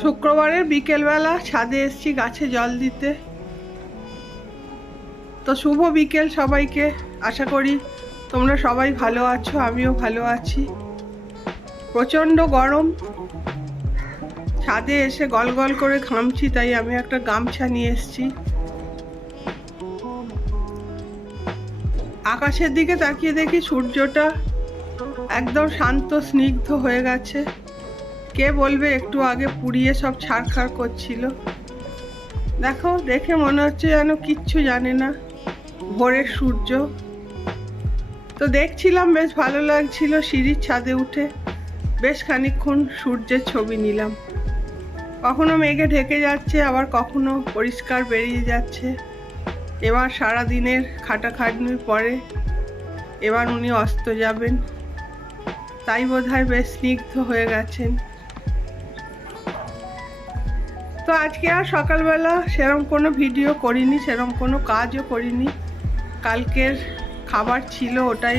শুক্রবারের বিকেলবেলা ছাদে এসছি গাছে জল দিতে। তো শুভ বিকেল সবাইকে। আশা করি তোমরা সবাই ভালো আছো, আমিও ভালো আছি। প্রচণ্ড গরম। ছাদে এসে গল গল করে ঘামছি, তাই আমি একটা গামছা নিয়ে এসেছি। আকাশের দিকে তাকিয়ে দেখি সূর্যটা একদম শান্ত, স্নিগ্ধ হয়ে গেছে। কে বলবে একটু আগে পুড়িয়ে সব ছাড়খাড় করছিল। দেখো, দেখে মনে হচ্ছে যেন কিচ্ছু জানে না, ভোরের সূর্য। তো দেখছিলাম, বেশ ভালো লাগছিল সিঁড়ির ছাদে উঠে। বেশ খানিকক্ষণ সূর্যের ছবি নিলাম। কখনো মেঘে ঢেকে যাচ্ছে, আবার কখনো পরিষ্কার বেরিয়ে যাচ্ছে। এবার সারা দিনের খাটাখাটনির পরে এবার উনি অস্ত যাবেন। তাই বোধহয় বেশ স্নিগ্ধ হয়ে গেছেন। তো আজকে আর সকালবেলা সেরম কোনো ভিডিও করিনি, সেরম কোনো কাজও করিনি। কালকের খাবার ছিল ওটাই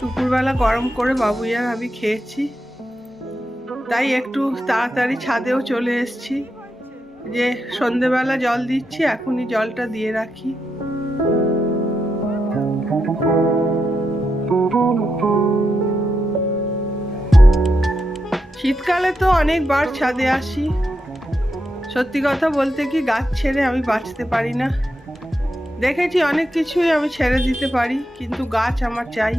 দুপুরবেলা গরম করে বাবুই আর আমি খেয়েছি। তাই একটু তাড়াতাড়ি ছাদেও চলে এসেছি। যে সন্ধেবেলা জল দিচ্ছি, এখনই জলটা দিয়ে রাখি। শীতকালে তো অনেকবার ছাদে আসি। সত্যি কথা বলতে কি, গাছ ছেড়ে আমি বাঁচতে পারি না। দেখেছি অনেক কিছুই আমি ছেড়ে দিতে পারি, কিন্তু গাছ আমার চাই।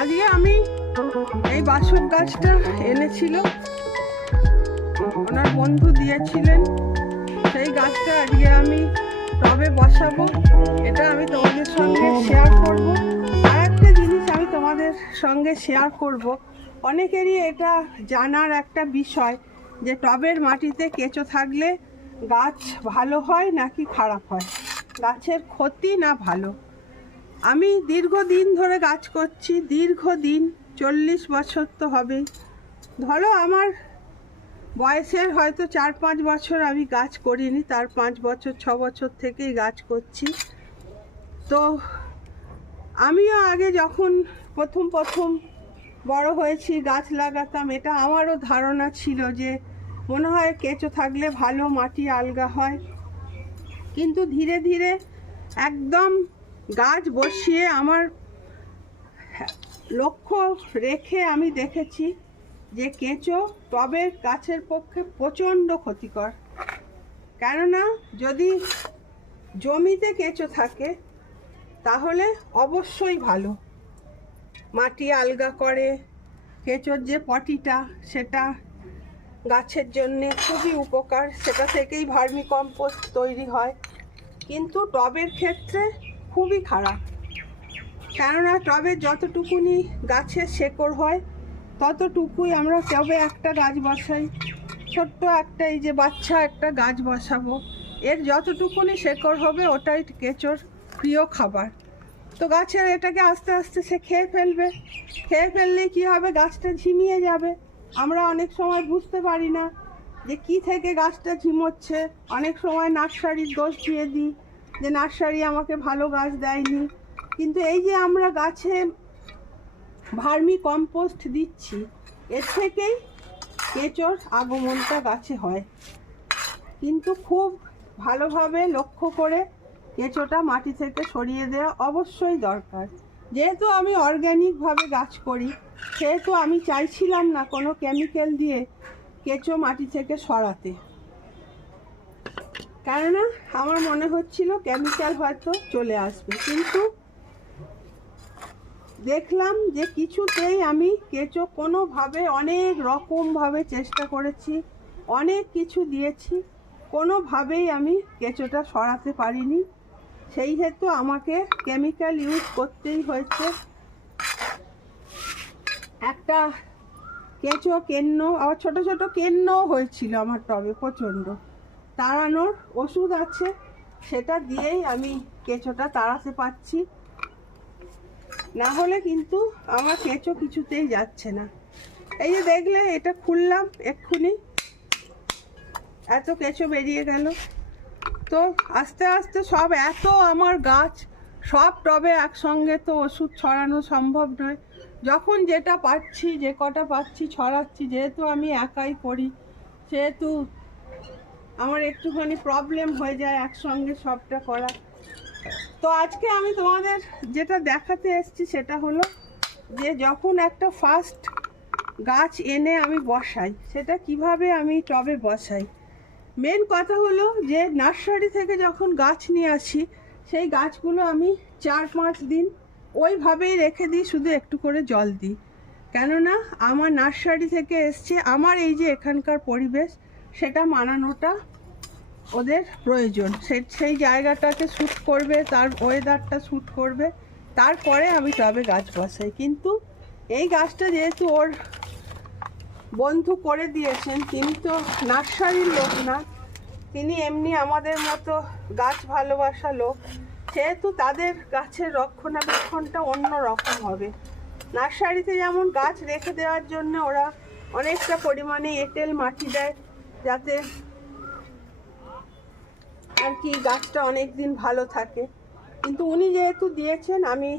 আজকে আমি এই বাসক গাছটা এনেছিল। ওনার বন্ধু দিয়েছিলেন। সেই গাছটা আজকে আমি টবে বসাবো। এটা আমি তোমাদের সঙ্গে শেয়ার করব। আর একটা জিনিস আমি তোমাদের সঙ্গে শেয়ার করব। অনেকেরই এটা জানার একটা বিষয় যে টবের মাটিতে কেঁচো থাকলে গাছ ভালো হয় নাকি খারাপ হয়? গাছের ক্ষতি না ভালো? আমি দীর্ঘদিন ধরে গাছ করছি, দীর্ঘদিন চল্লিশ বছর তো হবেই ধরো আমার বয়সের হয়তো চার পাঁচ বছর আমি গাছ করিনি, তার পাঁচ বছর, ছ বছর থেকেই গাছ করছি। তো আমিও আগে যখন প্রথম প্রথম বড় হয়েছি, গাছ লাগাতাম, এটা আমারও ধারণা ছিল যে মনে হয় কেঁচো থাকলে ভালো মাটি, আলগা হয়। কিন্তু ধীরে ধীরে একদম গাছ বসিয়ে আমার লক্ষ্য রেখে আমি দেখেছি যে কেঁচো টবের গাছের পক্ষে প্রচণ্ড ক্ষতিকর। কেননা যদি জমিতে কেঁচো থাকে, তাহলে অবশ্যই ভালো। মাটি আলগা করে, কেঁচোর যে পটিটা, সেটা গাছের জন্য খুবই উপকার। সেটা থেকেই ভার্মি কম্পোস্ট তৈরি হয়। কিন্তু টবের ক্ষেত্রে খুবই খারাপ। কেননা টবে যতটুকুনি গাছের শেকড় হয়, ততটুকুই আমরা টবে একটা গাছ বসাই। ছোট্ট একটা এই যে বাচ্চা একটা গাছ বসাবো। এর যতটুকুনি শেকড় হবে ওটাই কেঁচোর প্রিয় খাবার। তো গাছের এটাকে আস্তে আস্তে সে খেয়ে ফেলবে। খেয়ে ফেললে কি হবে? গাছটা ঝিমিয়ে যাবে। আমরা অনেক সময় বুঝতে পারি না যে কি থেকে গাছটা ঝিমোচ্ছে। অনেক সময় নার্সারির দোষ দিয়ে দিই যে, নার্সারি আমাকে ভালো গাছ দেয়নি। কিন্তু এই যে আমরা গাছে ভার্মি কম্পোস্ট দিচ্ছি, এর থেকেই কেঁচোর আগমনটা গাছে হয়। কিন্তু খুব ভালোভাবে লক্ষ্য করে কেঁচোটা মাটি থেকে সরিয়ে দেওয়া অবশ্যই দরকার। যেহেতু আমি অর্গ্যানিকভাবে গাছ করি, সেহেতু আমি চাইছিলাম না কোনো কেমিক্যাল দিয়ে কেঁচো মাটি থেকে সরাতে। কেননা, আমার মনে হচ্ছিল কেমিক্যাল হয়তো চলে আসবে, কিন্তু দেখলাম যে কিছুতেই আমি কেঁচো কোনোভাবে অনেক রকমভাবে চেষ্টা করেছি, অনেক কিছু দিয়েছি, কোনোভাবেই আমি কেঁচোটা সরাতে পারিনি। সেই হেতু আমাকে কেমিক্যাল ইউজ করতেই হয়েছে। একটা কেঁচো কেন্ন, আবার ছোটো ছোটো কেন্নও হয়েছিল আমার টবে প্রচণ্ড। তাড়ানোর ওষুধ আছে, সেটা দিয়েই আমি কেঁচোটা তাড়াতে পারছি। না হলে কিন্তু আমার কেঁচো কিছুতেই যাচ্ছে না। এই যে দেখলে, এটা খুললাম এক্ষুনি। এত কেঁচো বেরিয়ে গেল। তো আস্তে আস্তে সব এত আমার গাছ, সব টবে একসঙ্গে তো ওষুধ ছড়ানো সম্ভব নয়। যখন যেটা পাচ্ছি, যে কটা পাচ্ছি, ছড়াচ্ছি, যেহেতু আমি একাই করি সেহেতু আমার একটুখানি প্রবলেম হয়ে যায় একসঙ্গে সবটা করা। তো আজকে আমি তোমাদের যেটা দেখাতে এসেছি সেটা হলো যে যখন একটা ফার্স্ট গাছ এনে আমি বসাই, সেটা কীভাবে আমি টবে বসাই? মেন কথা হলো যে নার্সারি থেকে যখন গাছ নিয়ে আসি, সেই গাছগুলো আমি চার পাঁচ দিন ওইভাবেই রেখে দিই, শুধু একটু করে জল দিই। কেননা আমার নার্সারি থেকে এসছে, আমার এই যে এখানকার পরিবেশ, সেটা মানানোটা ওদের প্রয়োজন। সেই সেই জায়গাটাকে শ্যুট করবে, তার ওয়েদারটা শ্যুট করবে, তারপরে আমি টবে গাছ বসাই। কিন্তু এই গাছটা যেহেতু ওর বন্ধু করে দিয়েছেন, তিনি তো নার্সারির লোক না, তিনি এমনি আমাদের মতো গাছ ভালোবাসা লোক, সেহেতু তাদের গাছের রক্ষণাবেক্ষণটা অন্য রকম হবে। নার্সারিতে যেমন গাছ রেখে দেওয়ার জন্য ওরা অনেকটা পরিমাণে এঁটেল, মাটি দেয়, যাতে আর কি গাছটা অনেক দিন ভালো থাকে। কিন্তু উনি যেহেতু দিয়েছেন, আমি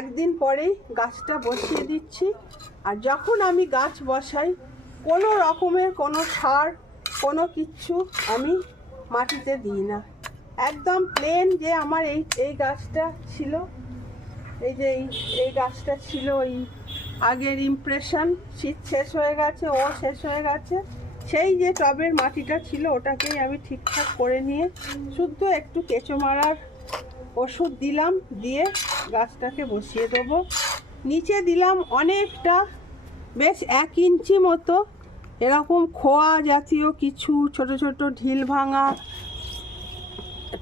একদিন পরেই গাছটা বসিয়ে দিচ্ছি। আর যখন আমি গাছ বসাই, কোনো রকমের কোনো সার, কোনো কিচ্ছু আমি মাটিতে দিই না। একদম প্লেন যে আমার এই এই গাছটা ছিল, এই যে এই এই গাছটা ছিল ওই আগের ইমপ্রেশন শীত শেষ হয়ে গেছে, ও শেষ হয়ে গেছে। সেই যে টবের মাটিটা ছিল, ওটাকেই আমি ঠিকঠাক করে নিয়ে শুদ্ধ একটু কেঁচো মারার ওষুধ দিলাম, দিয়ে গাছটাকে বসিয়ে দেবো। নিচে দিলাম অনেকটা, বেশ এক ইঞ্চি মতো, এরকম খোয়া জাতীয় কিছু, ছোট ছোট ঢিল ভাঙা,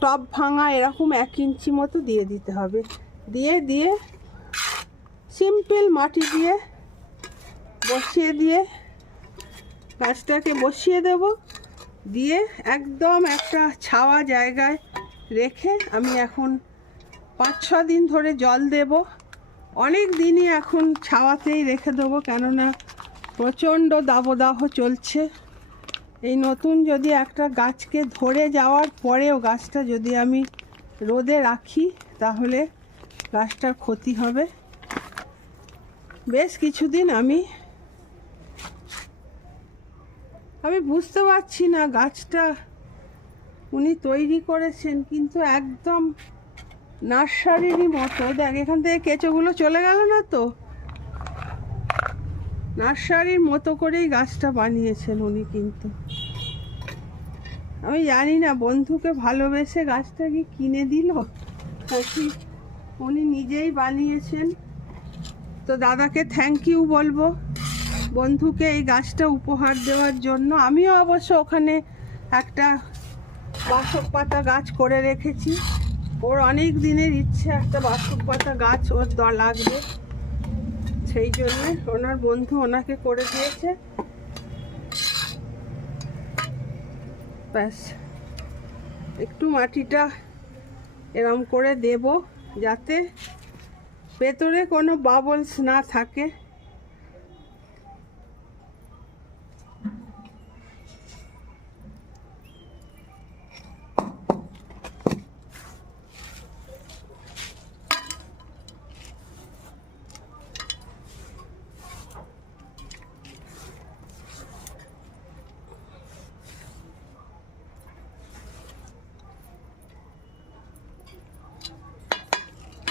টব ভাঙা, এরকম এক ইঞ্চি মতো দিয়ে দিতে হবে। দিয়ে দিয়ে, সিম্পল মাটি দিয়ে বসিয়ে দিয়ে গাছটাকে বসিয়ে দেব। দিয়ে একদম একটা ছাওয়া জায়গায় রেখে আমি এখন পাঁচ, ছ দিন ধরে জল দেব। অনেক দিনই এখন ছাওয়াতেই রেখে দেবো, কেননা প্রচণ্ড দাবদাহ চলছে। এই নতুন যদি একটা গাছকে ধরে যাওয়ার পরেও গাছটা যদি আমি রোদে রাখি, তাহলে গাছটার ক্ষতি হবে। বেশ কিছুদিন আমি আমি বুঝতে পারছি না গাছটা উনি তৈরি করেছেন, কিন্তু একদম নার্সারিরই মতো। দেখ, এখান থেকে কেঁচোগুলো চলে গেল না তো? নার্সারির মতো করেই গাছটা বানিয়েছেন উনি কিন্তু। আমি জানি না, বন্ধুকে ভালোবেসে গাছটা কি কিনে দিল? নাকি উনি নিজেই বানিয়েছেন? তো দাদাকে থ্যাংক ইউ বলব। বন্ধুকে এই গাছটা উপহার দেওয়ার জন্য আমিও অবশ্য ওখানে একটা বাসক পাতা গাছ করে রেখেছি। ওর অনেক দিনের ইচ্ছে একটা বাসক পাতা গাছ ওর দ লাগবে। সেই জন্য ওনার বন্ধু ওনাকে করে দিয়েছে। ব্যাস, একটু মাটিটা এরম করে দেব যাতে ভেতরে কোনো বাবলস না থাকে।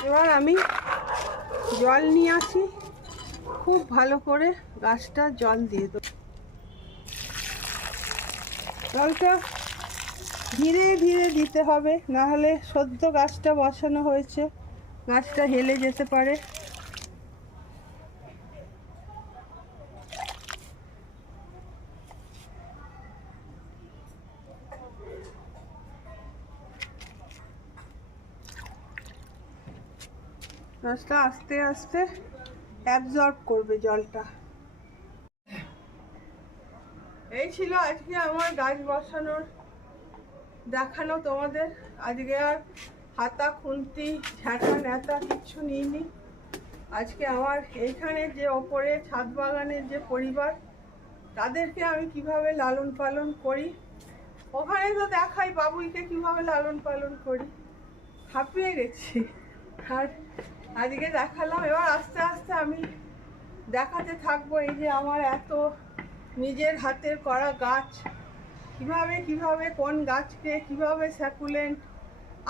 এবার আমি জল নিয়ে আসি। খুব ভালো করে গাছটা জল দিয়ে দেব। জলটা ধীরে ধীরে দিতে হবে না হলে সদ্য গাছটা বসানো হয়েছে, গাছটা হেলে যেতে পারে। গাছটা আস্তে আস্তে অ্যাবজর্ব করবে জলটা। এই ছিল আজকে আমার গাছ বসানোর দেখানো তোমাদের। আজকে আর হাতা, খুন্তি, ঝাঁটা, ন্যাতা কিচ্ছু নিইনি। আজকে আমার এইখানে যে ওপরে ছাদ বাগানের যে পরিবার, তাদেরকে আমি কীভাবে লালন পালন করি? ওখানে তো দেখাই বাবুইকে কীভাবে লালন পালন করি। হাঁপিয়ে গেছি। আর আজকে দেখালাম, এবার আস্তে আস্তে আমি দেখাতে থাকব এই যে আমার এত নিজের হাতের করা গাছ। কীভাবে কীভাবে, কোন গাছকে, কীভাবে স্যাকুলেন্ট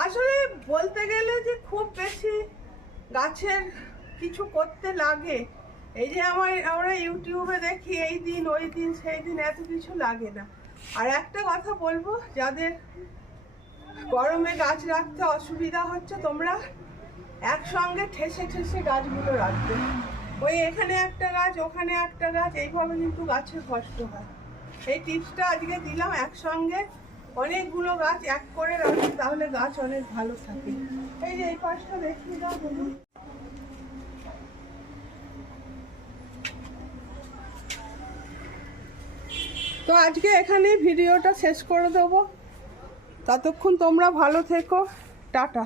আসলে বলতে গেলে যে খুব বেশি গাছের কিছু করতে লাগে। এই যে আমার, আমরা ইউটিউবে দেখি এই দিন, ওই দিন, সেই দিন এত কিছু লাগে না। আর একটা কথা বলব, যাদের গরমে গাছ রাখতে অসুবিধা হচ্ছে, তোমরা একসঙ্গে ঠেসে ঠেসে গাছগুলো রাখবে। ওই এখানে একটা গাছ, ওখানে একটা গাছ, এইভাবে কিন্তু গাছের কষ্ট হয়। এই টিপসটা আজকে দিলাম একসঙ্গে। অনেকগুলো গাছ এক করে রাখবে তাহলে গাছ অনেক ভালো থাকে। এই যে এই পাশটা দেখিয়ে দাও বলুন। তো আজকে এখানে ভিডিওটা শেষ করে দেবো। ততক্ষণ তোমরা ভালো থেকো। টাটা।